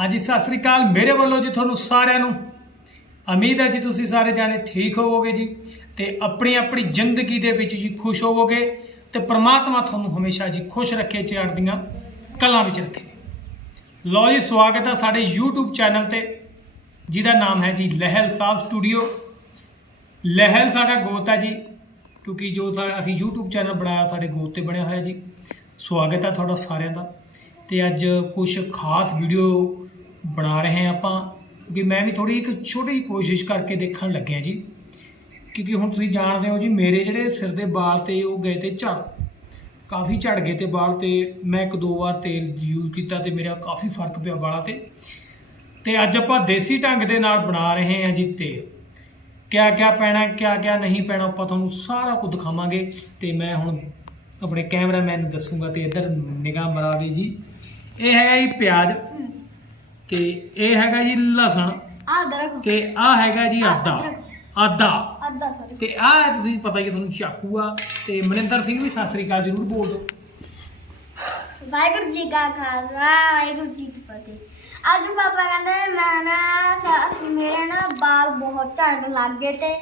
ਹਾਂਜੀ, ਸਤਿ ਸ੍ਰੀ ਅਕਾਲ। ਮੇਰੇ ਵੱਲੋਂ ਜੀ ਤੁਹਾਨੂੰ ਸਾਰਿਆਂ ਨੂੰ ਉਮੀਦ ਹੈ ਜੀ ਤੁਸੀਂ ਸਾਰੇ ਜਾਣੇ ਠੀਕ ਹੋਵੋਗੇ ਜੀ ਤੇ ਆਪਣੀ ਆਪਣੀ ਜ਼ਿੰਦਗੀ ਦੇ ਵਿੱਚ ਜੀ ਖੁਸ਼ ਹੋਵੋਗੇ ਤੇ ਪ੍ਰਮਾਤਮਾ ਤੁਹਾਨੂੰ ਹਮੇਸ਼ਾ ਜੀ ਖੁਸ਼ ਰੱਖੇ ਚੜ੍ਹਦੀਆਂ ਕਲਾਂ ਵਿੱਚ ਰੱਖੇ। ਲਓ ਜੀ, ਸਵਾਗਤ ਹੈ ਸਾਡੇ YouTube ਚੈਨਲ ਤੇ, ਜਿਹਦਾ ਨਾਮ ਹੈ ਜੀ ਲਹਿਲ ਸਾਹਿਬ ਸਟੂਡੀਓ। ਲਹਿਲ ਸਾਡਾ ਗੋਤ ਹੈ ਜੀ, ਕਿਉਂਕਿ ਜੋ ਸਾ- ਅਸੀਂ YouTube ਚੈਨਲ ਬਣਾਇਆ, ਸਾਡੇ ਗੋਤ ਤੇ ਬਣਿਆ ਹੋਇਆ ਜੀ। ਸਵਾਗਤ ਹੈ ਤੁਹਾਡਾ ਸਾਰਿਆਂ ਦਾ। ਤੇ ਅੱਜ ਕੁਝ ਖਾਸ ਵੀਡੀਓ ਬਣਾ ਰਹੇ ਹਾਂ ਆਪਾਂ, ਕਿਉਂਕਿ ਮੈਂ ਵੀ ਥੋੜੀ ਇੱਕ ਛੋਟੀ ਕੋਸ਼ਿਸ਼ ਕਰਕੇ ਦੇਖਣ ਲੱਗਿਆ ਜੀ। ਕਿਉਂਕਿ ਹੁਣ ਤੁਸੀਂ ਜਾਣਦੇ ਹੋ ਜੀ, ਮੇਰੇ ਜਿਹੜੇ ਸਿਰ ਦੇ ਵਾਲ ਤੇ ਉਹ ਗਏ ਤੇ ਝੜ। ਕਾਫੀ ਝੜ ਗਏ ਤੇ ਵਾਲ ਤੇ, ਮੈਂ ਇੱਕ ਦੋ ਵਾਰ ਤੇਲ ਯੂਜ਼ ਕੀਤਾ ਤੇ ਮੇਰਾ ਕਾਫੀ ਫ਼ਰਕ ਪਿਆ ਵਾਲਾਂ ਤੇ। ਤੇ ਅੱਜ ਆਪਾਂ ਦੇਸੀ ਢੰਗ ਦੇ ਨਾਲ ਬਣਾ ਰਹੇ ਹਾਂ ਜੀ ਤੇਲ। ਕਿਆ ਕਿਆ ਪੈਣਾ, ਕਿਆ ਕਿਆ ਨਹੀਂ ਪੈਣਾ, ਆਪਾਂ ਤੁਹਾਨੂੰ ਸਾਰਾ ਕੁਝ ਦਿਖਾਵਾਂਗੇ। ਤੇ ਮੈਂ ਹੁਣ ਆਪਣੇ ਕੈਮਰਾਮੈਨ ਨੂੰ ਦੱਸੂਗਾ ਤੇ ਇੱਧਰ ਨਿਗਾਹ ਮਰਾਵੇ ਜੀ। ਇਹ ਹੈਗਾ ਜੀ ਪਿਆਜ਼ ਤੇ ਇਹ ਹੈਗਾ ਜੀ ਲਸਣ ਤੇ ਆ ਹੈਗਾ ਜੀ ਆਦਾ ਆਦਾ ਅੱਧਾ ਸੌਰੀ ਤੇ ਆ ਤੁਸੀਂ ਪਤਾ ਹੀ ਹੈ ਤੁਹਾਨੂੰ ਚਾਕੂ ਆ ਤੇ ਮਨਿੰਦਰ ਸਿੰਘ ਵੀ ਸਤਿ ਸ੍ਰੀ ਅਕਾਲ ਜਰੂਰ ਬੋਲ ਦਿਓ। ਵਾਹਿਗੁਰੂ ਜੀ ਕਾ ਖਾਲਸਾ ਵਾਹਿਗੁਰੂ ਜੀ ਕੀ ਫਤਿਹ। ਅੱਜ ਪਾਪਾ ਕਹਿੰਦੇ ਮੈਂ ਨਾ ਸ- ਅਸੀਂ ਮੇਰੇ ਨਾ ਬਾਲ ਬਹੁਤ ਝੜਨ ਲੱਗ ਗਏ ਤੇ।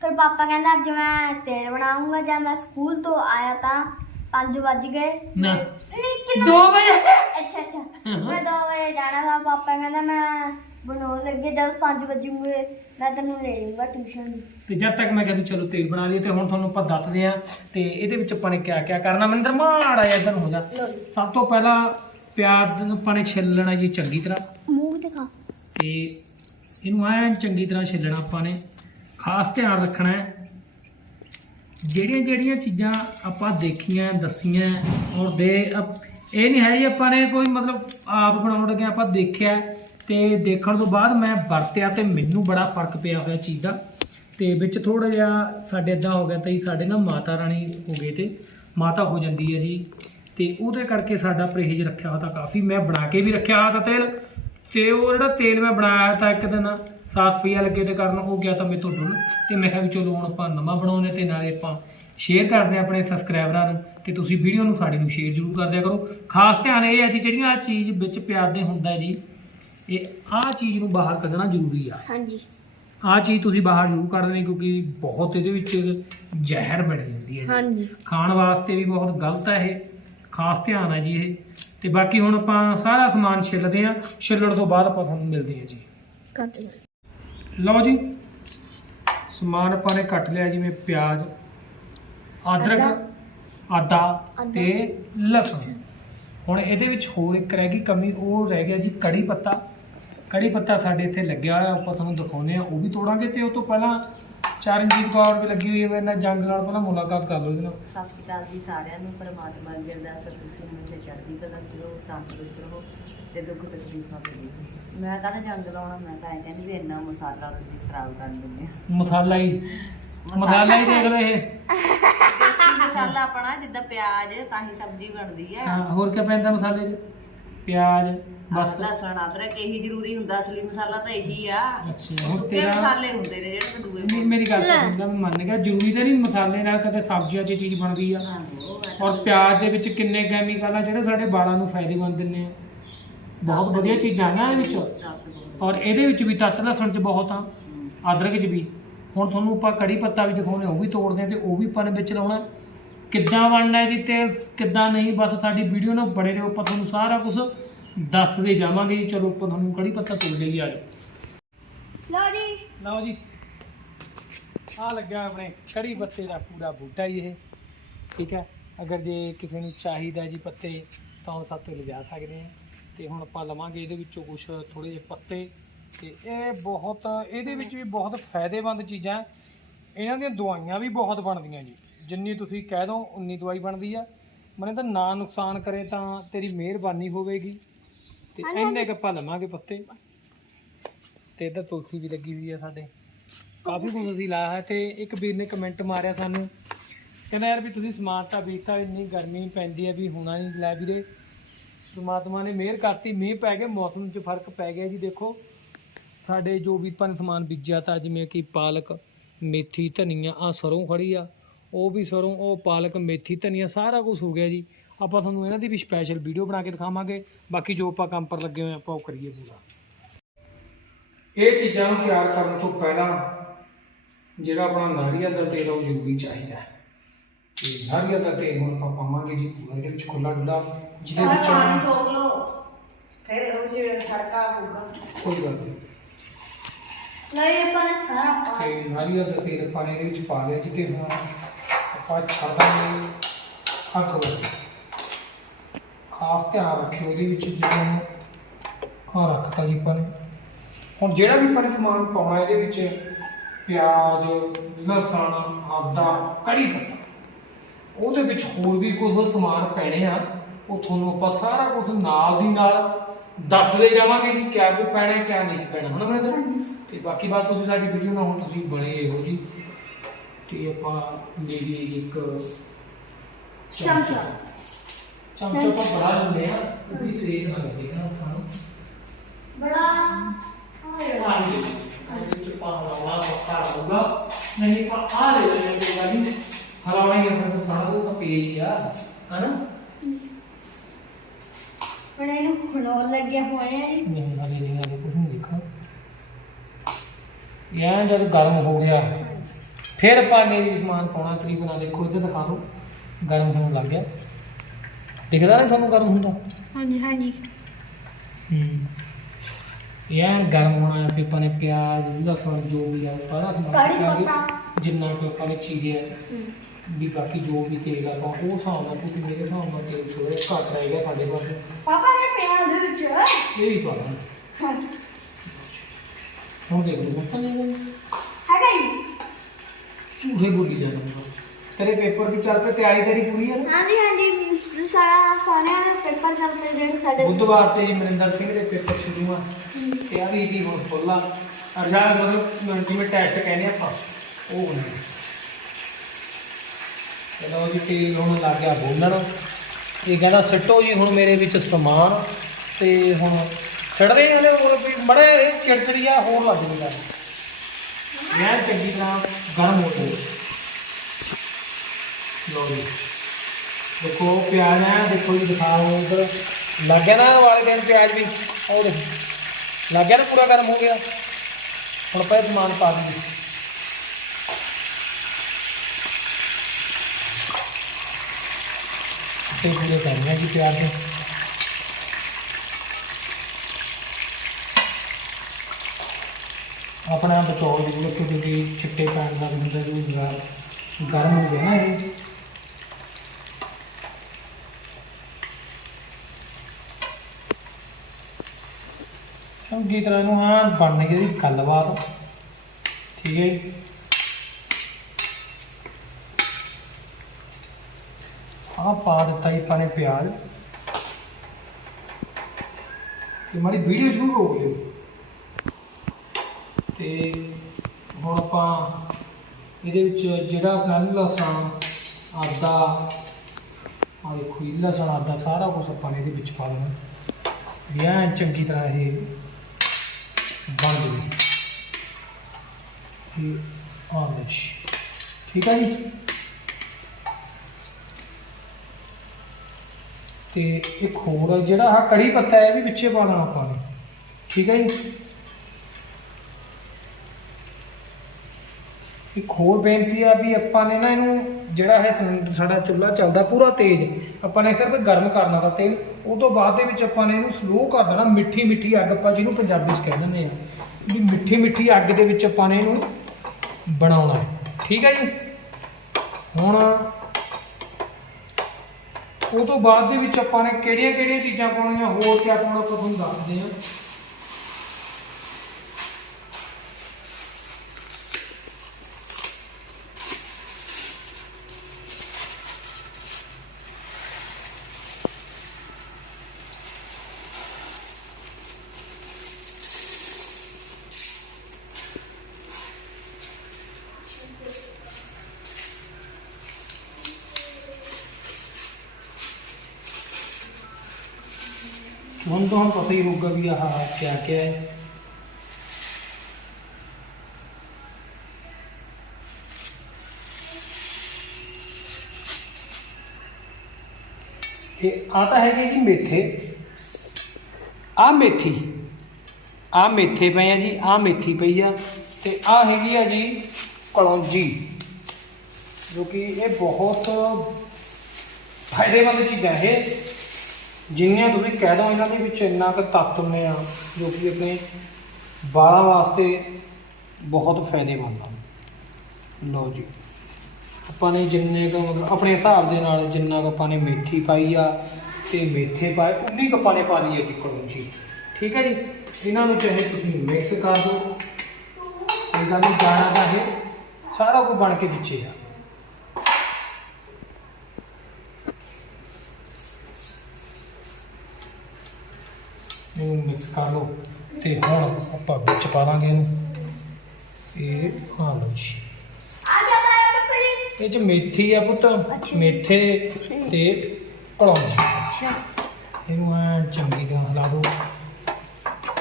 ਫਿਰ ਪਾਪਾ ਕਹਿੰਦਾ ਅੱਜ ਮੈਂ ਤੇਲ ਬਣਾਉਂਗਾ ਜਦ ਮੈਂ ਸਕੂਲ ਤੋਂ ਆਇਆ ਤਾਂ। 5 ਵੱਜ ਗਏ। ਨਾ। ਨਹੀਂ, ਕਿੰਨਾ- 2 ਵਜੇ। ਅੱਛਾ ਅੱਛਾ। ਮੈਂ 2 ਵਜੇ ਜਾਣਾ ਤਾਂ ਪਾਪਾ ਕਹਿੰਦਾ ਮੈਂ ਬਣਾਉਣ ਲੱਗੇ ਜਦ 5 ਵਜੇ ਮੈਂ ਤੈਨੂੰ ਲੈ ਜਾਊਂਗਾ ਟਿਊਸ਼ਨ ਤੇ ਜਦ ਤੱਕ ਮੈਂ ਕਿਹਾ ਵੀ ਚਲੋ ਤੇਲ ਬਣਾ ਲਈਏ ਤੇ ਹੁਣ ਤੁਹਾਨੂੰ ਆਪਾਂ ਦੱਸਦੇ ਆ ਤੇ ਇਹਦੇ ਵਿੱਚ ਆਪਾਂ ਨੇ ਕਿਆ ਕਿਆ ਕਰਨਾ? ਮਨਿੰਦਰ ਮਾੜਾ ਜਿਹਾ ਇੱਧਰ ਹੋ ਜਾ। ਸਭ ਤੋਂ ਪਹਿਲਾਂ ਪਿਆਜ਼ ਨੂੰ ਆਪਾਂ ਨੇ ਛਿੱਲ ਲੈਣਾ ਜੀ ਚੰਗੀ ਤਰ੍ਹਾਂ। ਮੂੰਹ ਦਿਖਾ। ਤੇ ਇਹਨੂੰ ਐਨ ਚੰਗੀ ਤਰ੍ਹਾਂ ਛਿੱਲਣਾ ਆਪਾਂ ਨੇ। ਖਾਸ ਧਿਆਨ ਰੱਖਣਾ ਹੈ। ਜਿਹੜੀਆਂ ਜਿਹੜੀਆਂ ਚੀਜ਼ਾਂ ਆਪਾਂ ਦੇਖੀਆਂ, ਦੱਸੀਆਂ ਔਰ ਦੇ ਅਪ- ਇਹ ਨਹੀਂ ਹੈ ਜੀ ਆਪਾਂ ਨੇ ਕੋਈ ਮਤਲਬ ਆਪ ਬਣਾਉਣ ਲੱਗੇ ਆਪਾਂ ਦੇਖਿਆ ਤੇ ਦੇਖਣ ਤੋਂ ਬਾਅਦ ਮੈਂ ਵਰਤਿਆ ਤੇ ਮੈਨੂੰ ਬੜਾ ਫ਼ਰਕ ਪਿਆ ਹੋਇਆ ਚੀਜ਼ ਦਾ। ਤੇ ਵਿੱਚ ਥੋੜਾ ਜਿਹਾ ਸਾਡੇ ਇਦਾਂ ਹੋ ਗਿਆ ਤਾਂ ਜੀ ਸਾਡੇ ਨਾ ਮਾਤਾ ਰਾਣੀ ਹੋ ਗਏ ਤੇ ਮਾਤਾ ਹੋ ਜਾਂਦੀ ਹੈ ਜੀ। ਤੇ ਉਹਦੇ ਕਰਕੇ ਸਾਡਾ ਪਰਹੇਜ਼ ਰੱਖਿਆ ਹੋਇਆ ਤਾਂ ਕਾਫੀ, ਮੈਂ ਬਣਾ ਕੇ ਵੀ ਰੱਖਿਆ ਹੋਇਆ ਤਾਂ ਤੇਲ ਤੇ ਉਹ ਜਿਹੜਾ ਤੇਲ ਮੈਂ ਬਣਾਇਆ ਤਾਂ ਇੱਕ ਦਿਨ ਸਾਫ਼ ਰੁਪਈਆ ਲੱਗੇ ਤੇ ਕਰਨ ਉਹ ਗਿਆ ਤਾਂ ਮੇਰੇ ਤੋਂ ਡੁੱਲ ਤੇ ਮੈਂ ਕਿਹਾ ਵੀ ਚਲੋ ਹੁਣ ਆਪਾਂ ਨਵਾਂ ਬਣਾਉਨੇ ਤੇ ਨਾਲੇ ਆਪਾਂ ਸ਼ੇਅਰ ਕਰਦੇ ਆਪਣੇ ਸਬਸਕ੍ਰਾਈਬਰਾਂ ਨੂੰ। ਤੇ ਤੁਸੀਂ ਵੀਡੀਓ ਨੂੰ ਸਾਡੀ ਨੂੰ ਸ਼ੇਅਰ ਜ਼ਰੂਰ ਕਰ ਦਿਆ ਕਰੋ। ਖਾਸ ਧਿਆਨ ਇਹ ਹੈ ਜੀ ਜਿਹੜੀਆਂ ਆਹ ਚੀਜ਼ ਵਿੱਚ ਪਿਆਜ਼ ਦੇ ਹੁੰਦਾ ਜੀ ਇਹ ਆਹ ਚੀਜ਼ ਨੂੰ ਬਾਹਰ ਕੱਢਣਾ ਜ਼ਰੂਰੀ ਆ। ਹਾਂਜੀ। ਆਹ ਚੀਜ਼ ਤੁਸੀਂ ਬਾਹਰ ਜ਼ਰੂਰ ਕੱਢਦੇ ਕਿਉਂਕਿ ਬਹੁਤ ਇਹਦੇ ਵਿੱਚ ਜ਼ਹਿਰ ਬਣ ਜਾਂਦੀ ਹੈ ਜੀ। ਹਾਂਜੀ। ਖਾਣ ਵਾਸਤੇ ਵੀ ਬਹੁਤ ਗਲਤ ਹੈ ਇਹ। ਖਾਸ ਧਿਆਨ ਹੈ ਜੀ ਇਹ। ਤੇ ਬਾਕੀ ਹੁਣ ਆਪਾਂ ਸਾਰਾ ਸਮਾਨ ਛਿੱਲਦੇ ਆ ਛਿੱਲਣ ਤੋਂ ਬਾਅਦ ਆਪਾਂ ਤੁਹਾਨੂੰ ਮਿਲਦੇ ਆ ਜੀ। ਕਰਦੇ ਲਓ ਜੀ ਸਮਾਨ ਆਪਾਂ ਨੇ ਕੱਟ ਲਿਆ ਜਿਵੇਂ ਪਿਆਜ਼ ਅਦਰਕ ਆਦਾ। ਤੇ ਲਸਣ। ਹੁਣ ਇਹਦੇ ਵਿੱਚ ਹੋਰ ਇੱਕ ਰਹਿ ਗਈ ਕਮੀ ਉਹ ਰਹਿ ਗਿਆ ਜੀ ਕੜੀ ਪੱਤਾ। ਕੜੀ ਪੱਤਾ ਸਾਡੇ ਇੱਥੇ ਲੱਗਿਆ ਹੋਇਆ ਆਪਾਂ ਤੁਹਾਨੂੰ ਦਿਖਾਉਂਦੇ ਆ ਉਹ ਵੀ ਤੋੜਾਂਗੇ ਤੇ ਉਹ ਤੋਂ ਪਹਿਲਾਂ ਚਰਨਜੀਤ ਕੌਰ ਵੀ ਲੱਗੀ ਹੋਈ ਹੈ ਮੇਰੇ ਨਾਲ ਜੰਗ ਨਾਲ ਪਹਿਲਾਂ ਮੁਲਾਕਾਤ ਕਰ ਲਓ ਨਾਲ। ਸਤਿ ਸ਼੍ਰੀ ਅਕਾਲ ਜੀ ਸਾਰਿਆਂ ਨੂੰ ਪਰਮਾਤਮਾ ਅੱਗੇ ਅਰਦਾਸ ਹੈ ਤੁਸੀਂ ਹਮੇਸ਼ਾ ਚੜ੍ਹਦੀ ਕਲਾ ਤੰਦਰੁਸਤ ਰਹੋ ਤੇ ਦੁੱਖ ਤਕਲੀਫਾਂ ਤੋਂ। ਮੈਂ ਕਹਿੰਦਾ ਜੰਗ ਲਾਉਣਾ? ਮੈਂ ਤਾਂ ਇਹ ਕਹਿੰਦੀ ਵੀ ਇੰਨਾ ਮਸਾਲਾ ਤੁਸੀਂ ਖਰਾਬ ਕਰ ਦਿੰਦੇ ਆ ਮਸਾਲਾ ਹੀ ਮਸਾਲਾ ਹੀ ਦੇਖ ਲਓ ਇਹ। ਦੇਸੀ ਮਸਾਲਾ ਆਪਣਾ ਜਿੱਦਾਂ ਪਿਆਜ਼ ਤਾਂ ਹੀ ਸਬਜ਼ੀ ਬਣਦੀ ਆ। ਹਾਂ ਹੋਰ ਕੀ ਪੈਂਦਾ ਮਸਾਲੇ 'ਚ? ਪਿਆਜ਼ ਬਸ ਬਸ। ਲਸਣ ਅਦਰਕ ਇਹੀ ਜ਼ਰੂਰੀ ਹੁੰਦਾ ਅਸਲੀ ਮਸਾਲਾ ਤਾਂ ਇਹੀ ਆ। ਅੱਛਾ ਹੁਣ ਸੁੱਕੇ ਤੇਰਾ ਮਸਾਲੇ ਹੁੰਦੇ ਨੇ ਜਿਹੜੇ ਦੂਏ ਨਹੀਂ, ਮੇਰੀ ਗੱਲ ਤਾਂ ਸੁਣਦਾ ਮੈਂ ਮੰਨ ਗਿਆ ਜ਼ਰੂਰੀ ਤਾਂ ਨਹੀਂ ਮਸਾਲੇ ਨਾਲ ਕਦੇ ਸਬਜ਼ੀਆਂ 'ਚ ਚੀਜ਼ ਬਣਦੀ ਆ। ਔਰ ਪਿਆਜ਼ ਦੇ ਵਿੱਚ ਕਿੰਨੇ ਕੈਮੀਕਲ ਆ ਜਿਹੜੇ ਸਾਡੇ ਵਾਲਾਂ ਨੂੰ ਫਾਇਦੇਮੰਦ ਨੇ। ਆ। ਬਹੁਤ ਵਧੀਆ ਚੀਜ਼ਾਂ ਨਾ ਇਹਦੇ ਵਿੱਚ। ਔਰ ਇਹਦੇ ਵਿੱਚ ਵੀ ਤੱਤ ਲਸਣ 'ਚ ਬਹੁਤ ਆ ਅਦਰਕ 'ਚ ਵੀ। ਹੁਣ ਤੁਹਾਨੂੰ ਆਪਾਂ ਕੜੀ ਪੱਤਾ ਵੀ ਦਿਖਾਉਣੇ ਉਹ ਵੀ ਤੋੜਦੇ ਆ ਤੇ ਉਹ ਵੀ ਆਪਾਂ ਨੇ ਵਿੱਚ ਲਾਉਣਾ। ਕਿੱਦਾਂ ਬਣਨਾ ਹੈ ਜੀ ਤੇਲ ਕਿੱਦਾਂ ਨਹੀਂ ਬਸ ਸਾਡੀ ਵੀਡੀਓ ਨਾਲ ਬੜੇ ਰਹੋ ਆਪਾਂ ਤੁਹਾਨੂੰ ਸਾਰਾ ਕੁਝ ਦੱਸਦੇ ਜਾਵਾਂਗੇ ਜੀ। ਚਲੋ ਆਪਾਂ ਤੁਹਾਨੂੰ ਕੜੀ ਪੱਤਾ ਤੋੜ ਲਈਏ ਆ ਜਾਓ। ਲਓ ਜੀ। ਲਓ ਜੀ। ਆ ਲੱਗਾ ਆਪਣੇ ਕੜੀ ਪੱਤੇ ਦਾ ਪੂਰਾ ਬੂਟਾ ਹੀ ਇਹ। ਠੀਕ ਹੈ? ਅਗਰ ਜੇ ਕਿਸੇ ਨੂੰ ਚਾਹੀਦਾ ਜੀ ਪੱਤੇ ਤਾਂ ਉਹ ਸਾਤੋਂ ਲਿਜਾ ਸਕਦੇ ਆ। ਤੇ ਹੁਣ ਆਪਾਂ ਲਵਾਂਗੇ ਇਹਦੇ ਵਿੱਚੋਂ ਕੁਝ ਥੋੜੇ ਜਿਹੇ ਪੱਤੇ। ਤੇ ਇਹ ਬਹੁਤ ਇਹਦੇ ਵਿੱਚ ਵੀ ਬਹੁਤ ਫਾਇਦੇਮੰਦ ਚੀਜ਼ਾਂ ਇਹਨਾਂ ਦੀਆਂ ਦਵਾਈਆਂ ਵੀ ਬਹੁਤ ਬਣਦੀਆਂ ਜੀ। ਜਿੰਨੀ ਤੁਸੀਂ ਕਹਿ ਦੋ ਉਨੀ ਦਵਾਈ ਬਣਦੀ ਆ। ਮਨੇ ਤਾਂ ਨਾ ਨੁਕਸਾਨ ਕਰੇ ਤਾਂ ਤੇਰੀ ਮਿਹਰਬਾਨੀ ਹੋਵੇਗੀ। ਤੇ ਇੰਨੇ ਕੁ ਆਪਾਂ ਲਵਾਂਗੇ ਪੱਤੇ। ਤੇ ਇੱਧਰ ਤੁਲਸੀ ਵੀ ਲੱਗੀ ਹੋਈ ਆ ਸਾਡੇ। ਕਾਫੀ ਕੁਝ ਅਸੀਂ ਲਾਇਆ ਹੈ ਤੇ ਇੱਕ ਵੀਰ ਨੇ ਕਮੈਂਟ ਮਾਰਿਆ ਸਾਨੂੰ। ਕਹਿੰਦਾ ਯਾਰ ਵੀ ਤੁਸੀਂ ਸਮਾਨ ਤਾਂ ਬੀਜਤਾ ਇੰਨੀ ਗਰਮੀ ਪੈਂਦੀ ਹੈ ਵੀ ਹੋਣਾ ਨਹੀਂ ਲੈ ਵੀਰੇ। ਪ੍ਰਮਾਤਮਾ ਨੇ ਮਿਹਰ ਕਰਤੀ, ਮੀਂਹ ਪੈ ਗਿਆ, ਮੌਸਮ 'ਚ ਫ਼ਰਕ ਪੈ ਗਿਆ ਜੀ, ਦੇਖੋ। ਸਾਡੇ ਜੋ ਵੀ ਆਪਾਂ ਸਮਾਨ ਬੀਜਿਆ ਤਾਂ ਜਿਵੇਂ ਕਿ ਪਾਲਕ, ਮੇਥੀ, ਧਨੀਆ ਆ ਸਰੋਂ ਖੜੀ ਆ, ਉਹ ਵੀ ਸਰੋਂ, ਉਹ ਪਾਲਕ, ਮੇਥੀ, ਧਨੀਆ ਸਾਰਾ ਕੁਝ ਹੋ ਗਿਆ ਜੀ। ਆਪਾਂ ਤੁਹਾਨੂੰ ਇਹਨਾਂ ਦੀ ਵੀ ਸਪੈਸ਼ਲ ਵੀਡੀਓ ਬਣਾ ਕੇ ਦਿਖਾਵਾਂਗੇ, ਬਾਕੀ ਜੋ ਆਪਾਂ ਕੰਮ ਪਰ ਲੱਗੇ ਹੋਏ ਆਪਾਂ ਉਹ ਕਰੀਏ ਪੂਰਾ। ਇਹ ਚੀਜ਼ਾਂ ਨੂੰ ਤਿਆਰ ਕਰਨ ਤੋਂ ਪਹਿਲਾਂ ਜਿਹੜਾ ਆਪਣਾ ਨਾਰੀਅਲ ਦਾ ਤੇਲ ਉਹ ਜ਼ਰੂਰੀ ਚਾਹੀਦਾ ਹੈ। ਤੇ ਨਾਰੀਅਲ ਦਾ ਤੇਲ ਹੁਣ ਆਪਾਂ ਪਾਵਾਂਗੇ ਜੀ ਪੂਰਾ ਇਹਦੇ ਵਿੱਚ ਖੁੱਲਾ ਡੁੱਲਾ ਜਿਹਦੇ ਵਿੱਚ ਪਾਣੀ ਸੋਕ ਲਓ। ਫਿਰ ਉਹ ਚ ਖੜਕਾ ਹੋਊਗਾ। ਕੋਈ ਗੱਲ ਨਹੀਂ। ਨਹੀਂ ਆਪਾਂ ਨੇ ਸਾਰਾ ਪਾ ਤੇ ਨਾਰੀਅਲ ਦਾ ਤੇਲ ਆਪਾਂ ਨੇ ਇਹਦੇ ਵਿੱਚ ਪਾ ਲਿਆ ਜੀ ਤੇ ਹੁਣ ਆਪਾਂ ਛਾੜਾਂਗੇ ਅੱਖ ਵੱਲ। ਖਾਸ ਧਿਆਨ ਰੱਖਿਓ ਇਹਦੇ ਵਿੱਚ ਜਦੋਂ ਹਾਂ ਰੱਖਤਾ ਜੀ ਆਪਾਂ ਨੇ। ਹੁਣ ਜਿਹੜਾ ਵੀ ਆਪਾਂ ਨੇ ਸਮਾਨ ਪਾਉਣਾ ਇਹਦੇ ਵਿੱਚ ਪਿਆਜ਼ ਲਸਣ ਆਦਾ ਕੜੀ ਪੱਤਾ। ਉਹਦੇ ਵਿੱਚ ਹੋਰ ਵੀ ਕੁਝ ਸਮਾਨ ਪੈਣੇ ਆ ਉਹ ਤੁਹਾਨੂੰ ਆਪਾਂ ਸਾਰਾ ਕੁਝ ਨਾਲ ਦੀ ਨਾਲ ਦੱਸਦੇ ਜਾਵਾਂਗੇ ਜੀ ਕਿਆ ਕੁ ਪੈਣਾ ਕਿਆ ਨਹੀਂ ਪੈਣਾ ਹਨਾ ਮੈਂ ਤੇ ਬਾਕੀ ਬਾਤ ਤੁਸੀਂ ਸਾਡੀ ਵੀਡੀਓ ਨਾਲ ਹੁਣ ਤੁਸੀਂ ਬਣੇ ਰਹੋ ਜੀ। ਤੇ ਆਪਾਂ ਲੈ ਲਈਏ ਇੱਕ ਚਮਚਾ। ਚਮਚਾ ਆਪਾਂ ਬੜਾ ਲੈਂਦੇ ਆ ਉਹ ਵੀ ਸੇਕ ਨਾ ਲੱਗੇ ਨਾ। ਖਾਣ ਬੜਾ ਹਾਂਜੀ। ਹਾਂਜੀ ਚ ਪਾ ਲਾਉਣਾ ਪੱਕਾ ਹੋਊਗਾ। ਨਹੀਂ ਪਾ ਆ ਲੈ ਲੈਣੇ ਕੋਈ ਹਲਾਉਣਾ ਹੀ ਤਾਂ ਸਾਰਾ ਉਹ ਪੇ ਹੀ ਆ। ਹਨਾ? ਹੁਣ ਇਹਨੂੰ ਖਣੋਣ ਲੱਗਿਆ ਹੋਏ ਆ ਜੀ। ਨਹੀਂ ਹਾਲੇ ਨਹੀਂ ਹਾਲੇ ਕੁਝ ਨਹੀਂ ਦੇਖਣਾ ਯਾਰ ਜਦ ਗਰਮ ਹੋ ਗਿਆ ਫਿਰ ਪਾਣੀ ਦੀ ਸਮਾਨ ਪਾਉਣਾ ਤਰੀਕਾ ਨਾਲ ਦੇਖੋ ਇੱਧਰ ਦਿਖਾ ਦਿਓ। ਗਰਮ ਹੋਣ ਲੱਗ ਗਿਆ। ਦਿਖਦਾ ਨਹੀਂ ਤੁਹਾਨੂੰ ਗਰਮ ਹੁੰਦਾ ਹਾਂਜੀ ਹਾਂਜੀ। ਹੂੰ। ਯਾਰ ਗਰਮ ਹੋਣਾ ਫਿਰ ਆਪਾਂ ਨੇ ਪਿਆਜ਼ ਲਸਣ ਜੋ ਵੀ ਹੈ ਸਾਰਾ ਸਮਾਨ ਕੜੀ ਪੱਤਾ। ਜਿੰਨਾ ਕੁ ਆਪਾਂ ਨੇ ਚੀਰਿਆ। ਵੀ ਬਾਕੀ ਜੋ ਵੀ ਤੇਲ ਆਪਾਂ ਉਹ ਹਿਸਾਬ ਨਾਲ ਤੁਸੀਂ ਮੇਰੇ ਹਿਸਾਬ ਨਾਲ ਤੇਲ ਜਿਹਾ ਘੱਟ ਰਹੇਗਾ ਸਾਡੇ ਪਾਸੇ ਪਾਪਾ ਨੇ ਪਿਆ ਉਹਦੇ ਵਿੱਚ। ਇਹ ਵੀ ਪਾ ਦਾਂਗੇ। ਹਾਂਜੀ। ਹੁਣ ਦੇਖ ਲਓ ਨਹੀਂ ਮੈਨੂੰ ਹੈਗਾ ਜੀ। ਝੂਠੇ ਬੋਲੀ ਜਾਂਦਾ ਤੇਰੇ ਪੇਪਰ ਦੀ ਚੱਲ ਤੇ ਤਿਆਰੀ ਤੇਰੀ ਪੂਰੀ ਹੈ ਹਾਂਜੀ ਹਾਂਜੀ। ਸਾਰਾ ਸੋਨਿਆ ਦੇ ਪੇਪਰ ਚੱਲਦੇ ਜਿਹੜੇ ਸਾਡੇ ਬੁੱਧਵਾਰ ਤੇ ਜੀ ਮਰਿੰਦਰ ਸਿੰਘ ਦੇ ਪੇਪਰ ਸ਼ੁਰੂ ਆ। ਤੇ ਆ ਵੀ ਦੀ ਹੁਣ ਫੁੱਲਾ ਅਰਜਾਨ ਮਤਲਬ ਜਿਵੇਂ ਟੈਸਟ ਕਹਿੰਦੇ ਆਪਾਂ ਉਹ ਹੋਣਾ। ਚਲੋ ਜੀ ਤੇਲ ਹੁਣ ਲੱਗ ਗਿਆ ਬੋਲਣ, ਇਹ ਕਹਿੰਦਾ, ਸਿੱਟੋ ਜੀ, ਹੁਣ ਮੇਰੇ ਵਿੱਚ ਸਮਾਨ। ਤੇ ਹੁਣ ਛੱਡਦੇ ਨੇ ਹਲੇ ਵੀ, ਮੜੇ ਇਹ ਚਿੜਚੜੀਆ ਹੋਰ ਲੱਗ ਜਾਂਦਾ। ਮੈਂ ਚੰਗੀ ਤਰ੍ਹਾਂ ਗਰਮ ਹੋ ਜਾਊ ਲੋ ਜੀ। ਦੇਖੋ, ਪਿਆਜ਼ ਹੈ ਦੇਖੋ ਜੀ ਦਿਖਾ ਦਿਖਾਓ ਉਧਰ ਲੱਗ ਗਿਆ ਨਾ ਵਾਲੇ ਦਿਨ ਪਿਆਜ਼ ਵੀ। ਉਹ ਦੇਖੋ। ਲੱਗ ਗਿਆ ਨਾ ਪੂਰਾ ਗਰਮ ਹੋ ਗਿਆ। ਹੁਣ ਆਪਾਂ ਸਮਾਨ ਪਾ ਦਈਏ। ਤੇ ਪੂਰੇ ਕਰਨੇ ਆ ਜੀ ਪਿਆਜ਼ ਨੂੰ। ਆਪਣਾ ਬਚਾਓ ਜ਼ਰੂਰ ਕਿਉਂਕਿ ਚਿੱਟੇ ਪੈਣ ਦਾ ਹੁੰਦਾ ਜੋ, ਗਰਮ ਹੋ ਗਿਆ ਨਾ ਇਹ। ਚੰਗੀ ਤਰ੍ਹਾਂ ਨੂੰ ਹਾਂ ਬਣ ਗਈ ਗੱਲਬਾਤ। ਠੀਕ ਹੈ ਜੀ ਆਹ ਪਾ ਦਿੱਤਾ ਜੀ ਆਪਾਂ ਨੇ ਪਿਆਜ਼। ਤੇ ਮਾੜੀ ਵੀਡੀਓ ਜ਼ਰੂਰ ਹੋ ਗਈ। ਤੇ ਹੁਣ ਆਪਾਂ ਇਹਦੇ ਵਿੱਚ ਜਿਹੜਾ ਆਪਣਾ ਲਸਣ, ਆਦਾ ਆ ਦੇਖੋ ਇਹ ਲਸਣ, ਆਦਾ ਸਾਰਾ ਕੁਝ ਆਪਾਂ ਨੇ ਇਹਦੇ ਵਿੱਚ ਪਾ ਦੇਣਾ ਵਿਆਹ ਚੰਗੀ ਤਰ੍ਹਾਂ ਇਹ ਬਣ ਜਵੇ। ਇਹ ਆ ਠੀਕ ਹੈ ਜੀ? ਤੇ ਇੱਕ ਹੋਰ ਜਿਹੜਾ ਆ ਕੜੀ ਪੱਤਾ ਹੈ, ਇਹ ਵੀ ਵਿੱਚੇ ਪਾ ਦੇਣਾ ਆਪਾਂ ਨੇ। ਠੀਕ ਹੈ ਜੀ? ਇੱਕ ਹੋਰ ਬੇਨਤੀ ਆ ਵੀ ਆਪਾਂ ਨੇ ਨਾ ਇਹਨੂੰ ਜਿਹੜਾ ਹੈ ਸਿਲੰਡਰ ਸਾਡਾ ਚੁੱਲ੍ਹਾ ਚੱਲਦਾ ਪੂਰਾ ਤੇਜ਼, ਆਪਾਂ ਨੇ ਸਿਰਫ ਗਰਮ ਕਰਨਾ ਦਾ ਤੇਲ, ਉਹ ਤੋਂ ਬਾਅਦ ਦੇ ਵਿੱਚ ਆਪਾਂ ਨੇ ਇਹਨੂੰ ਸਲੋ ਕਰ ਦੇਣਾ ਮਿੱਠੀ ਮਿੱਠੀ ਅੱਗ ਆਪਾਂ ਜਿਹਨੂੰ ਪੰਜਾਬੀ 'ਚ ਕਹਿ ਦਿੰਦੇ ਆ। ਵੀ ਮਿੱਠੀ ਮਿੱਠੀ ਅੱਗ ਦੇ ਵਿੱਚ ਆਪਾਂ ਨੇ ਇਹਨੂੰ ਬਣਾਉਣਾ ਠੀਕ ਹੈ ਜੀ? ਹੁਣ ਉਹ ਤੋਂ ਬਾਅਦ ਦੇ ਵਿੱਚ ਆਪਾਂ ਨੇ ਕਿਹੜੀਆਂ ਕਿਹੜੀਆਂ ਚੀਜ਼ਾਂ ਪਾਉਣੀਆਂ, ਹੋਰ ਕਿਆ ਪਾਉਣਾ ਆਪਾਂ ਤੁਹਾਨੂੰ ਦੱਸਦੇ ਹਾਂ। ਹੁਣ ਤਾਂ ਹੁਣ ਪਤਾ ਹੀ ਹੋਊਗਾ ਵੀ ਆਹ ਕਿਆ ਕਿਆ ਹੈ। ਇਹ ਆ ਤਾਂ ਹੈਗੇ ਜੀ ਮੇਥੇ। ਆ ਮੇਥੀ। ਆ ਮੇਥੇ ਪਏ ਆ ਜੀ ਆ ਮੇਥੀ ਪਈ ਆ ਤੇ ਆ ਹੈਗੀ ਆ ਜੀ ਕਲੌਂਜੀ, ਜੋ ਕਿ ਇਹ ਬਹੁਤ ਫਾਇਦੇਮੰਦ ਚੀਜ਼ਾਂ ਇਹ ਜਿੰਨੀਆਂ ਤੁਸੀਂ ਕਹਿ ਦੋ ਇਹਨਾਂ ਦੇ ਵਿੱਚ ਇੰਨਾ ਕੁ ਤੱਤ ਹੁੰਦੇ ਆ, ਜੋ ਕਿ ਆਪਣੇ ਬਾਲਾਂ ਵਾਸਤੇ ਬਹੁਤ ਫਾਇਦੇਮੰਦ ਆ। ਲਓ ਜੀ, ਆਪਾਂ ਨੇ ਜਿੰਨੇ ਕੁ ਮਤਲਬ ਆਪਣੇ ਹਿਸਾਬ ਦੇ ਨਾਲ ਜਿੰਨਾ ਕੁ ਆਪਾਂ ਨੇ ਮੇਥੀ ਪਾਈ ਆ ਤੇ ਮੇਥੇ ਪਾਏ ਉਨੀ ਕੁ ਆਪਾਂ ਨੇ ਪਾ ਲਈ ਹੈ ਜੀ ਕਲੌਂਜੀ ਠੀਕ ਹੈ ਜੀ, ਇਹਨਾਂ ਨੂੰ ਚਾਹੇ ਤੁਸੀਂ ਮਿਕਸ ਕਰ ਦਿਓ ਇਹਦਾ ਨਹੀਂ ਜਾਣਾ ਤਾਂ ਇਹ ਸਾਰਾ ਕੁਝ ਬਣ ਕੇ ਵਿੱਚੇ ਆ ਇਹਨੂੰ ਮਿਕਸ ਕਰ ਲਓ ਤੇ ਹੁਣ ਆਪਾਂ ਵਿੱਚ ਪਾ ਦਾਂਗੇ ਇਹਨੂੰ। ਇਹ ਹਾਂ ਲਓ ਜੀ। ਇਹ ਚ ਮੇਥੀ ਆ ਪੁੱਤ। ਮੇਥੇ। ਤੇ ਕਲੌਂਜੀ ਅੱਛਾ। ਇਹਨੂੰ ਐ ਚੰਗੀ ਤਰ੍ਹਾਂ ਹਿਲਾ ਦੋ।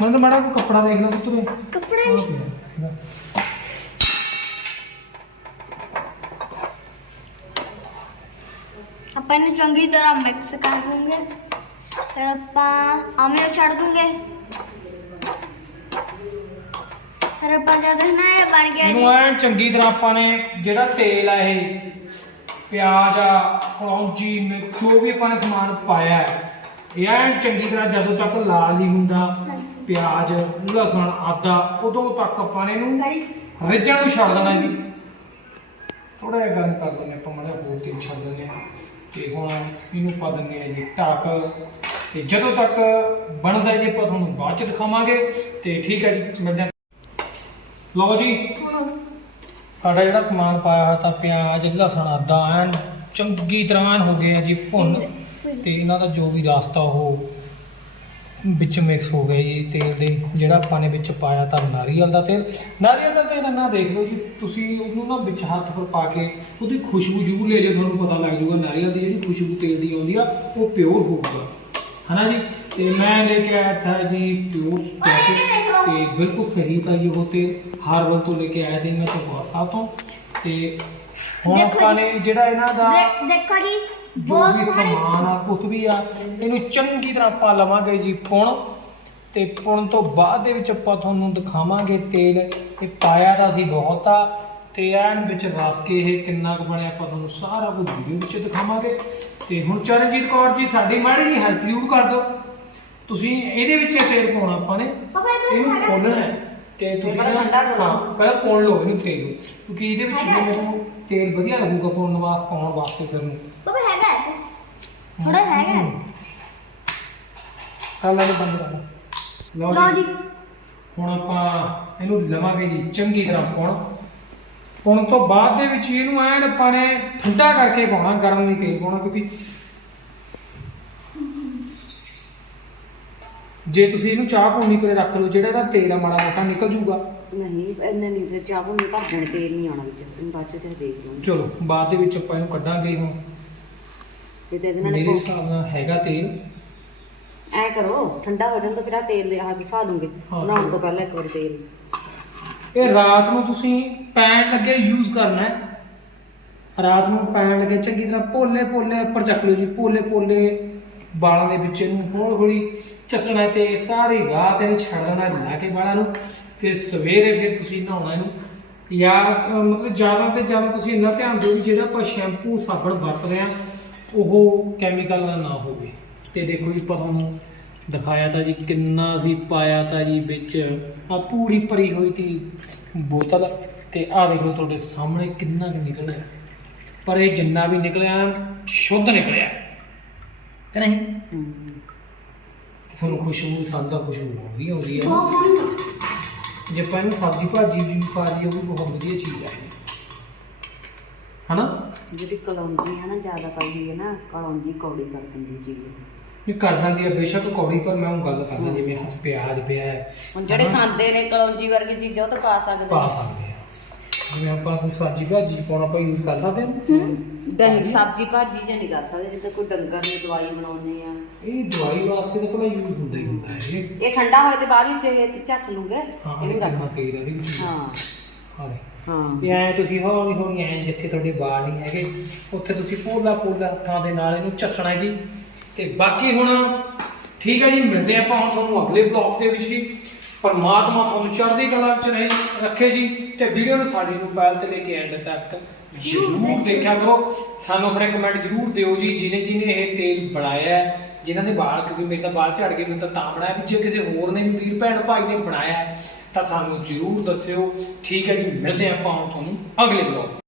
ਮੈਨੂੰ ਤਾਂ ਮਾੜਾ ਕੋਈ ਕੱਪੜਾ ਦੇਖ ਲਓ ਪੁੱਤ ਦੇ ਕੱਪੜੇ। ਆਪਾਂ ਇਹਨੂੰ ਚੰਗੀ ਤਰ੍ਹਾਂ ਮਿਕਸ ਕਰ ਦੂੰਗੇ ਫਿਰ ਆਪਾਂ ਆਮੇ ਛੱਡ ਦੂੰਗੇ। ਫਿਰ ਆਪਾਂ ਜਦ ਨਾ ਇਹ ਬਣ ਗਿਆ ਜੀ। ਇਹਨੂੰ ਐ ਚੰਗੀ ਤਰ੍ਹਾਂ ਆਪਾਂ ਨੇ ਜਿਹੜਾ ਤੇਲ ਆ ਇਹ ਪਿਆਜ਼ ਆ ਕਲੌਂਜੀ ਮਿਰਚ ਜੋ ਵੀ ਆਪਾਂ ਨੇ ਸਮਾਨ ਪਾਇਆ ਹੈ, ਇਹ ਐਨ ਚੰਗੀ ਤਰ੍ਹਾਂ ਜਦੋਂ ਤੱਕ ਲਾਲ ਨਹੀਂ ਹੁੰਦਾ ਪਿਆਜ਼ ਲਸਣ ਆਦਾ ਉਦੋਂ ਤੱਕ ਆਪਾਂ ਨੇ ਇਹਨੂੰ ਗੜੀ। ਰਿੱਝਣ ਨੂੰ ਛੱਡ ਦੇਣਾ ਜੀ। ਥੋੜਾ ਜਿਹਾ ਗਰਮ ਕਰ ਦਿੰਦੇ ਆਪਾਂ ਮਾੜਾ ਹੋਰ ਤੇਲ ਛੱਡ ਦਿੰਦੇ ਹਾਂ। ਤੇ ਹੁਣ ਇਹਨੂੰ ਪਾ ਦਿੰਦੇ ਆ ਜੀ ਢੱਕ ਤੇ ਜਦੋਂ ਤੱਕ ਬਣਦਾ ਜੀ, ਆਪਾਂ ਤੁਹਾਨੂੰ ਬਾਅਦ ਚ ਦਿਖਾਵਾਂਗੇ। ਤੇ ਠੀਕ ਹੈ ਜੀ, ਮਿਲਦੇ ਹਾਂ। ਲਓ ਜੀ, ਸਾਡਾ ਜਿਹੜਾ ਸਮਾਨ ਪਾਇਆ ਹੋਇਆ ਤਾਂ ਪਿਆਜ਼, ਲਸਣ ਆਦਾ ਐਨ ਚੰਗੀ ਤਰ੍ਹਾਂ ਐਨ ਹੋ ਗਏ ਆ ਜੀ ਭੁੰਨ। ਤੇ ਇਹਨਾਂ ਦਾ ਜੋ ਵੀ ਰਾਸਤਾ ਉਹ ਵਿੱਚ ਮਿਕਸ ਹੋ ਗਿਆ ਜੀ, ਤੇਲ ਦੇ, ਜਿਹੜਾ ਆਪਾਂ ਨੇ ਵਿੱਚ ਪਾਇਆ ਤਾਂ ਨਾਰੀਅਲ ਦਾ ਤੇਲ। ਨਾਰੀਅਲ ਦਾ ਤੇਲ ਨਾ ਦੇਖ ਲਓ ਜੀ, ਤੁਸੀਂ ਉਹਨੂੰ ਨਾ ਵਿੱਚ ਹੱਥ ਪਰ ਪਾ ਕੇ ਉਹਦੀ ਖੁਸ਼ਬੂ ਜ਼ਰੂਰ ਲੈ ਲਿਓ ਤੁਹਾਨੂੰ ਪਤਾ ਲੱਗ ਜਾਊਗਾ ਨਾਰੀਅਲ ਦੀ ਜਿਹੜੀ ਖੁਸ਼ਬੂ ਤੇਲ ਦੀ ਆਉਂਦੀ ਆ, ਉਹ ਪਿਓਰ ਹੋਊਗਾ। ਹਨਾ ਜੀ? ਤੇ ਮੈਂ ਲੈ ਕੇ ਆਇਆ ਥਾ ਜੀ ਪਿਓਰ ਪੈਕੇਟ ਤੇ ਬਿਲਕੁਲ ਸਹੀ ਤਾਂ ਜੀ ਉਹ ਤੇਲ ਹਾਰਬਲ ਤੋਂ ਲੈ ਕੇ ਆਇਆ ਸੀ ਮੈਂ ਤੋਂ ਬਹੁਤ ਸਾਹਿਬ ਤੋਂ। ਤੇ ਹੁਣ ਆਪਾਂ। ਨੇ ਜਿਹੜਾ ਇਹਨਾਂ ਦਾ ਦੇਖੋ ਜੀ ਬਹੁਤ ਸੋਹਣੀ ਸਮਾਨ ਆ ਕੁਛ ਵੀ ਆ ਇਹਨੂੰ ਚੰਗੀ ਤਰ੍ਹਾਂ ਆਪਾਂ ਲਵਾਂਗੇ ਜੀ ਪੁਣ। ਤੇ ਪੁਣ ਤੋਂ ਬਾਅਦ ਦੇ ਵਿੱਚ ਆਪਾਂ ਤੁਹਾਨੂੰ ਦਿਖਾਵਾਂਗੇ ਤੇਲ। ਇਹ ਪਾਇਆ ਤਾਂ ਸੀ ਬਹੁਤ ਆ। ਤੇ ਐਨ ਵਿੱਚ ਰਸ ਕੇ ਇਹ ਕਿੰਨਾ ਕੁ ਬਣਿਆ ਆਪਾਂ ਤੁਹਾਨੂੰ ਸਾਰਾ ਕੁਝ ਵੀਡੀਓ ਵਿੱਚ ਦਿਖਾਵਾਂਗੇ। ਤੇ ਹੁਣ ਚਰਨਜੀਤ ਕੌਰ ਜੀ ਸਾਡੀ ਮਾੜੀ ਜੀ ਹੈਲਪ ਜ਼ਰੂਰ ਕਰ ਦਿਓ। ਤੁਸੀਂ ਇਹਦੇ ਵਿੱਚ ਤੇਲ ਪਾਉਣਾ ਆਪਾਂ ਨੇ। ਇਹਨੂੰ ਖੋਲਣਾ ਹੈ। ਤੇ ਤੁਸੀਂ ਪਹਿਲਾਂ ਠੰਡਾ ਕਰੋ। ਪਹਿਲਾਂ ਪਾਉਣ ਲਓ ਇਹਨੂੰ ਤੇਲ ਨੂੰ ਕਿਉਂਕਿ ਇਹਦੇ ਵਿੱਚ। ਮੈਨੂੰ ਤੇਲ ਵਧੀਆ ਲੱਗੂਗਾ ਪਾਉਣ ਵਾ ਪਾਉਣ ਵਾਸਤੇ ਫਿਰ ਨੂੰ। ਪਾਪਾ ਹੈਗਾ। ਥੋੜਾ ਹੈਗਾ। ਕੱਲ ਇਹਨੂੰ ਬੰਦ ਕਰ ਲਓ ਜੀ। ਹੁਣ ਆਪਾਂ ਇਹਨੂੰ ਲਵਾਂਗੇ ਜੀ ਚੰਗੀ ਤਰ੍ਹਾਂ ਪਾਉਣ। ਪਾਉਣ ਤੋਂ ਬਾਅਦ ਦੇ ਵਿੱਚ ਇਹਨੂੰ ਐਨ ਆਪਾਂ ਨੇ ਠੰਡਾ ਕਰਕੇ ਪਾਉਣਾ ਗਰਮ ਨਹੀਂ ਤੇਲ ਪਾਉਣਾ ਕਿਉਂਕਿ ਜੇ ਤੁਸੀਂ ਇਹਨੂੰ ਚਾਹ ਪੂਣੀ ਕੋਲੇ ਰੱਖ ਲਓ ਜਿਹੜਾ ਇਹਦਾ ਤੇਲ ਆ ਮਾੜਾ ਮੋਟਾ ਨਿਕਲ ਜੂਗਾ। ਨਹੀਂ ਇੰਨੇ ਨਹੀਂ ਫਿਰ ਚਾਹ ਨੂੰ ਭਰ ਦੇਣੇ ਤੇਲ ਨਹੀਂ ਆਉਣਾ ਵਿੱਚ ਇਹਨੂੰ ਬਾਅਦ ਚ ਤੇ ਦੇਖ ਲਵਾਂਗੇ। ਚਲੋ ਬਾਅਦ ਦੇ ਵਿੱਚ ਆਪਾਂ ਇਹਨੂੰ ਕੱਢਾਂਗੇ ਹੁਣ। ਤੇ ਤੇ ਇਹਦੇ ਨਾਲ ਮੇਰੇ ਹਿਸਾਬ ਨਾਲ ਹੈਗਾ ਤੇਲ। ਐ ਕਰੋ ਠੰਡਾ ਹੋ ਜਾਂਦਾ ਫਿਰ ਆ ਤੇਲ ਦੇ ਆਹ ਦਿਖਾ ਦੂੰਗੇ। ਹਾਂ। ਬਣਾਉਣ ਤੋਂ ਪਹਿਲਾਂ ਇੱਕ ਵਾਰ ਤੇਲ। ਇਹ ਰਾਤ ਨੂੰ ਤੁਸੀਂ ਪੈਣ ਲੱਗੇ ਯੂਜ਼ ਕਰਨਾ ਹੈ। ਰਾਤ ਨੂੰ ਪੈਣ ਲੱਗੇ ਚੰਗੀ ਤਰ੍ਹਾਂ ਪੋਲੇ ਪੋਲੇ ਉੱਪਰ ਚੱਕ ਲਿਓ ਜੀ ਪੋਲੇ ਪੋਲੇ ਵਾਲਾਂ ਦੇ ਵਿੱਚ ਇਹਨੂੰ ਹੌਲੀ ਹੌਲੀ ਚੱਸਣਾ ਹੈ ਤੇ ਸਾਰੀ ਰਾਤ ਇਹਨੂੰ ਛੱਡ ਦੇਣਾ ਲਾ ਕੇ ਵਾਲਾਂ ਨੂੰ ਤੇ ਸਵੇਰੇ ਫਿਰ ਤੁਸੀਂ ਨਹਾਉਣਾ ਇਹਨੂੰ। ਜਾਂ ਅਹ, ਮਤਲਬ ਜ਼ਿਆਦਾ ਤੇ ਜ਼ਿਆਦਾ ਤੁਸੀਂ ਇੰਨਾ ਧਿਆਨ ਦਿਓ ਵੀ ਜਿਹੜਾ ਆਪਾਂ ਸ਼ੈਂਪੂ ਸਾਬਣ ਰਹੇ ਆ ਉਹ ਕੈਮੀਕਲ ਦਾ ਨਾ ਹੋਵੇ। ਤੇ ਦੇਖੋ ਜੀ ਆਪਾਂ ਤੁਹਾਨੂੰ ਦਿਖਾਇਆ ਤਾਂ ਜੀ ਕਿੰਨਾ ਅਸੀਂ ਪਾਇਆ ਤਾਂ ਜੀ ਵਿੱਚ। ਆ ਪੂਰੀ ਭਰੀ ਹੋਈ ਤੀ ਬੋਤਲ ਤੇ ਆ ਦੇਖ ਲਓ ਤੁਹਾਡੇ ਸਾਹਮਣੇ ਕਿੰਨਾ ਕੁ ਨਿਕਲਿਆ। ਪਰ ਇਹ ਜਿੰਨਾ ਵੀ ਨਿਕਲਿਆ ਸ਼ੁੱਧ ਨਿਕਲਿਆ। ਕਿ ਨਹੀਂ। ਤੁਹਾਨੂੰ ਖੁਸ਼ਬੂ ਸੰਦਾ ਖੁਸ਼ਬੂ ਆਉਂਦੀ ਆਉਂਦੀ ਹੈ ਜੇ ਆਪਾਂ ਇਹਨੂੰ ਸਬਜ਼ੀ ਭਾਜੀ ਵੀ ਪਾ ਲਈਏ ਉਹ ਵੀ ਬਹੁਤ ਵਧੀਆ ਚੀਜ਼ ਹੈ ਹਨਾ? ਜਿਹੜੀ ਕਲੌਂਜੀ ਹੈ ਨਾ ਜ਼ਿਆਦਾ ਪਾਈ ਹੋਈ ਹੈ ਨਾ ਕਲੌਂਜੀ ਕੌੜੀ ਕਰ ਦਿੰਦੀ ਚੀਜ਼ ਇਹ ਕਰ ਦਿੰਦੀ ਹੈ ਬੇਸ਼ੱਕ ਕੌੜੀ ਪਰ ਮੈਂ ਉਹ ਗੱਲ ਕਰਦਾ ਜਿਵੇਂ ਆਹ ਪਿਆਜ਼ ਪਿਆ ਹੈ। ਹੁਣ ਜਿਹੜੇ? ਖਾਂਦੇ ਨੇ ਕਲੌਂਜੀ ਵਰਗੀ ਚੀਜ਼ਾਂ ਉਹ ਤਾਂ ਪਾ ਸਕਦੇ ਪਾ ਸਕਦੇ ਆ। ਜਿਵੇਂ ਆਪਾਂ ਕੋਈ ਸਬਜ਼ੀ ਭਾਜੀ ਪਾਉਣਾ ਆਪਾਂ ਯੂਜ਼ ਕਰ ਸਕਦੇ ਹਾਂ। ਦਹੀਂ ਸਬਜ਼ੀ ਭਾਜੀ ਚ ਨਹੀਂ ਕਰ ਸਕਦੇ ਜਿੱਦਾਂ ਕੋਈ ਡੰਗਰ ਨੂੰ ਦਵਾਈ ਬਣਾਉਂਦੇ ਆ। ਇਹ ਦਵਾਈ ਵਾਸਤੇ ਤਾਂ ਭਲਾ ਯੂਜ਼ ਹੁੰਦਾ ਹੀ ਹੁੰਦਾ ਹੈ। ਇਹ ਇਹ ਠੰਡਾ ਹੋਏ ਤੇ ਬਾਅਦ ਵਿੱਚ ਇਹ ਝੱਸ ਲੂਗੇ। ਹਾਂ ਇਹਨੂੰ ਰੱਖ। ਕਿੰਨਾ ਤੇਲ ਹੈ ਇਹਦੇ ਵਿੱਚ ਹਾਂ। ਹਾਂ ਦੇ ਹਾਂ। ਇਹ ਐ ਤੁਸੀਂ ਹੌਲੀ ਹੌਲੀ ਐ ਜਿੱਥੇ ਤੁਹਾਡੇ ਵਾਲ ਨਹੀਂ ਹੈਗੇ ਉੱਥੇ ਤੁਸੀਂ ਪੋਲਾ ਪੋਲਾ ਹੱਥਾਂ ਦੇ ਨਾਲ ਇਹਨੂੰ ਚੱਸਣਾ ਜੀ। ਤੇ ਬਾਕੀ ਹੁਣ ਠੀਕ ਹੈ ਜੀ, ਮਿਲਦੇ ਆਪਾਂ ਹੁਣ ਤੁਹਾਨੂੰ ਅਗਲੇ ਬਲੌਗ ਦੇ ਵਿੱਚ ਜੀ ਪਰਮਾਤਮਾ ਤੁਹਾਨੂੰ ਚੜ੍ਹਦੀ ਕਲਾ ਵਿੱਚ ਰਹੇ, ਰੱਖੇ ਜੀ ਤੇ ਵੀਡੀਓ ਨੂੰ ਸਾਡੀ ਨੂੰ ਤੇ ਲੈ ਕੇ ਐਂਡ ਤੱਕ ਜ਼ਰੂਰ ਦੇਖਿਆ ਕਰੋ। ਸਾਨੂੰ ਆਪਣੇ ਕਮੈਂਟ ਜ਼ਰੂਰ ਦਿਓ ਜੀ, ਜਿਨੇ ਜਿਨੇ ਇਹ ਤੇਲ ਬਣਾਇਆ ਹੈ, ਜਿਨ੍ਹਾਂ ਦੇ ਵਾਲ, ਕਿਉਂਕਿ ਮੇਰੇ ਤਾਂ ਵਾਲ ਝੜ ਗਏ ਮੈਂ ਤਾਂ ਤਾਂ ਬਣਾਇਆ, ਵੀ ਜੇ ਕਿਸੇ ਹੋਰ ਨੇ ਵੀ ਵੀਰ ਭੈਣ ਭਾਈ ਨੇ ਬਣਾਇਆ ਤਾਂ ਸਾਨੂੰ ਜ਼ਰੂਰ ਦੱਸਿਓ। ਠੀਕ ਹੈ ਜੀ, ਮਿਲਦੇ ਆਪਾਂ ਹੁਣ ਤੁਹਾਨੂੰ ਅਗਲੇ ਬਲੌਗ